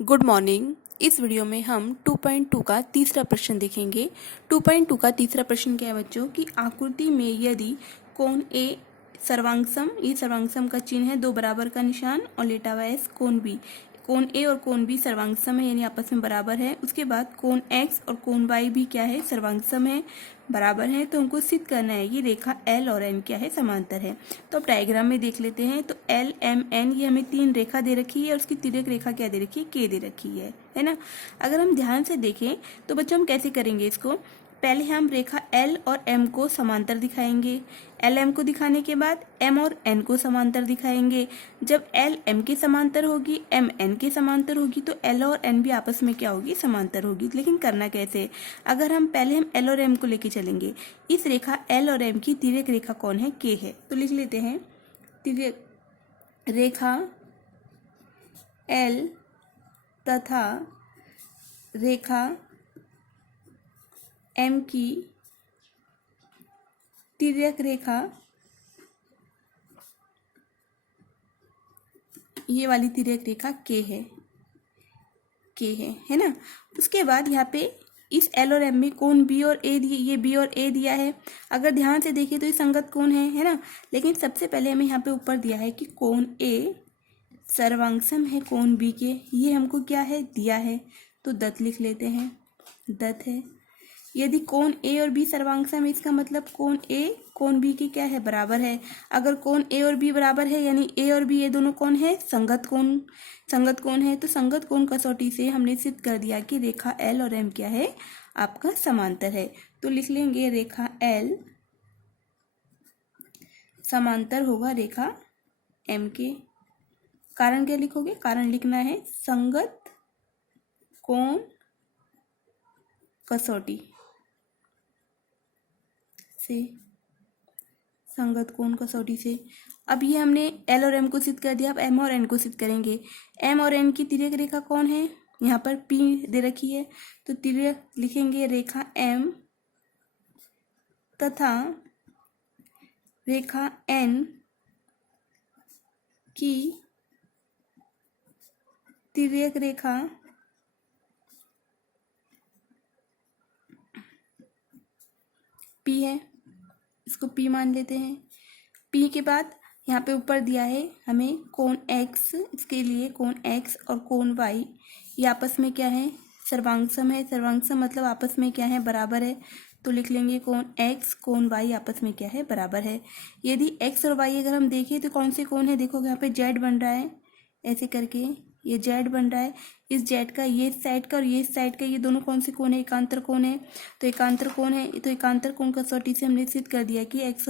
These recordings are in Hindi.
Good morning. इस वीडियो में हम 2.2 का तीसरा प्रश्न देखेंगे। 2.2 का तीसरा प्रश्न क्या है बच्चों कि आकृति में यदि कोण ए सर्वांगसम, ये सर्वांगसम का चिन्ह है, दो बराबर का निशान और लेटा हुआ एस, कोण बी, कोण ए और कोण बी सर्वांगसम है यानी आपस में बराबर है। उसके बाद कोण एक्स और कोण वाई भी क्या है, सर्वांगसम है, बराबर है। तो हमको सिद्ध करना है कि रेखा एल और एन क्या है, समांतर है। तो अब डायग्राम में देख लेते हैं। तो एल एम एन ये हमें तीन रेखा दे रखी है और उसकी तिर्यक रेखा क्या दे रखी है, के दे रखी है ना। अगर हम ध्यान से देखें तो बच्चों हम कैसे करेंगे इसको, पहले हम रेखा एल और एम को समांतर दिखाएंगे। एल एम को दिखाने के बाद एम और एन को समांतर दिखाएंगे। जब एल एम के समांतर होगी, एम एन के समांतर होगी, तो एल और एन भी आपस में क्या होगी, समांतर होगी। लेकिन करना कैसे, अगर हम पहले हम एल और एम को लेके चलेंगे, इस रेखा एल और एम की तिर्यक रेखा कौन है, के है। तो लिख लेते हैं तिर्यक रेखा एल तथा रेखा एम की तिर्यक रेखा, ये वाली तिर्यक रेखा के है ना। उसके बाद यहाँ पे इस एल और एम में कोण बी और ए दिए, ये बी और ए दिया है। अगर ध्यान से देखिए तो ये संगत कोण है ना। लेकिन सबसे पहले हमें यहाँ पे ऊपर दिया है कि कोण ए सर्वांगसम है कोण बी के, ये हमको क्या है, दिया है। तो दत्त लिख लेते हैं, दत्त है। यदि कोण ए और बी सर्वांगसम है, इसका मतलब कोण ए कोण बी के क्या है, बराबर है। अगर कोण ए और बी बराबर है यानी ए और बी ये दोनों कौन है, संगत कोण है। तो संगत कोण कसौटी से हमने सिद्ध कर दिया कि रेखा एल और एम क्या है, आपका समांतर है। तो लिख लेंगे रेखा एल समांतर होगा रेखा एम के। कारण क्या लिखोगे, कारण लिखना है संगत कोण कसौटी से, संगत कोण कसौटी से। अब ये हमने एल और एम को सिद्ध कर दिया, अब एम और एन को सिद्ध करेंगे। एम और एन की तिर्यक रेखा कौन है, यहाँ पर पी दे रखी है, तो तिर्यक लिखेंगे रेखा एम तथा रेखा एन की तिर्यक रेखा पी है, इसको पी मान लेते हैं। पी के बाद यहाँ पे ऊपर दिया है हमें कोण एक्स, इसके लिए कोण एक्स और कोण वाई ये आपस में क्या है, सर्वांगसम है। सर्वांगसम मतलब आपस में क्या है, बराबर है। तो लिख लेंगे कोण एक्स कोण वाई आपस में क्या है, बराबर है। यदि एक्स और वाई अगर हम देखें तो कौन से कोण है, देखो यहाँ पे जेड बन रहा है, ऐसे करके ये जेड बन रहा है। इस जेड का ये साइड का और ये साइड का, ये दोनों कौन से कोण है, एकांतर कोण है। तो एकांतर कोण है, तो एकांतर कोण कसौटी से हमने सिद्ध कर दिया कि एक्स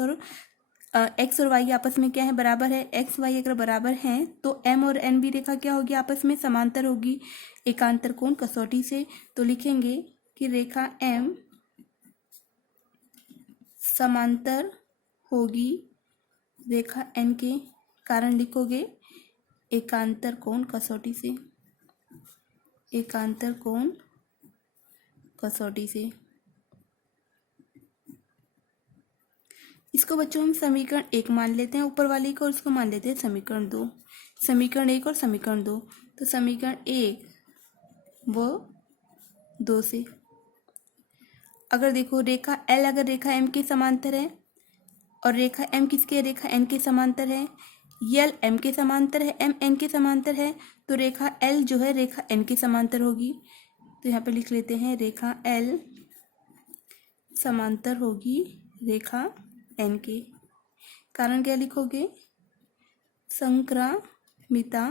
और वाई आपस में क्या है, बराबर है। एक्स वाई अगर बराबर हैं तो एम और एन भी रेखा क्या होगी, आपस में समांतर होगी एकांतर कोण कसौटी से। तो लिखेंगे कि रेखा एम समांतर होगी रेखा एन के। कारण लिखोगे एकांतर कोण कसौटी से, एकांतर कोण कसौटी से। इसको बच्चों हम समीकरण 1 मान लेते हैं ऊपर वाली को, और इसको मान लेते हैं समीकरण 2। समीकरण 1 और समीकरण 2, तो समीकरण 1 व 2 से अगर देखो रेखा एल अगर रेखा एम के समांतर है और रेखा एम किसके, रेखा एन के समांतर है, यल एम के समांतर है, एम एन के समांतर है, तो रेखा एल जो है रेखा एन के समांतर होगी। तो यहाँ पे लिख लेते हैं रेखा एल समांतर होगी रेखा एन के। कारण क्या लिखोगे, संक्रामिता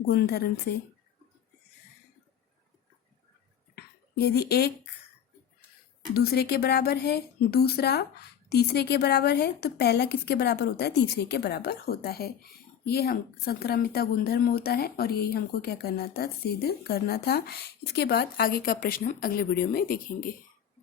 गुणधर्म से। यदि एक दूसरे के बराबर है, दूसरा तीसरे के बराबर है, तो पहला किसके बराबर होता है, तीसरे के बराबर होता है। ये हम संक्रामिता गुणधर्म होता है और यही हमको क्या करना था, सिद्ध करना था। इसके बाद आगे का प्रश्न हम अगले वीडियो में देखेंगे।